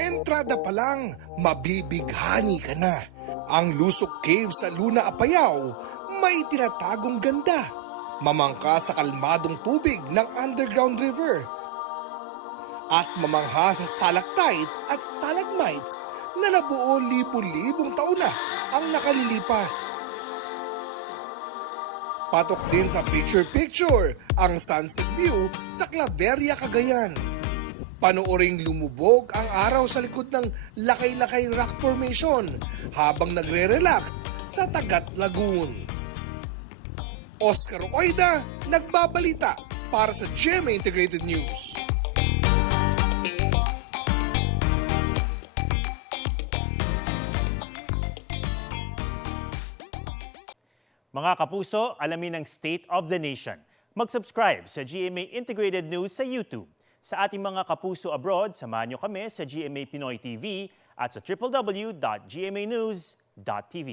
Entrada pa lang, mabibighani ka na. Ang Lusok Cave sa Luna, Apayao, may tinatagong ganda. Mamangka sa kalmadong tubig ng underground river. At mamangha sa stalactites at stalagmites na nabuo libu-libong taon na ang nakalilipas. Patok din sa picture-picture ang sunset view sa Claveria, Cagayan. Panooring lumubog ang araw sa likod ng Lakay-Lakay Rock Formation habang nagre-relax sa Tagat Lagoon. Oscar Oida, nagbabalita para sa GMA Integrated News. Mga kapuso, alamin ang State of the Nation. Mag-subscribe sa GMA Integrated News sa YouTube. Sa ating mga kapuso abroad, samahan nyo kami sa GMA Pinoy TV at sa www.gmanews.tv.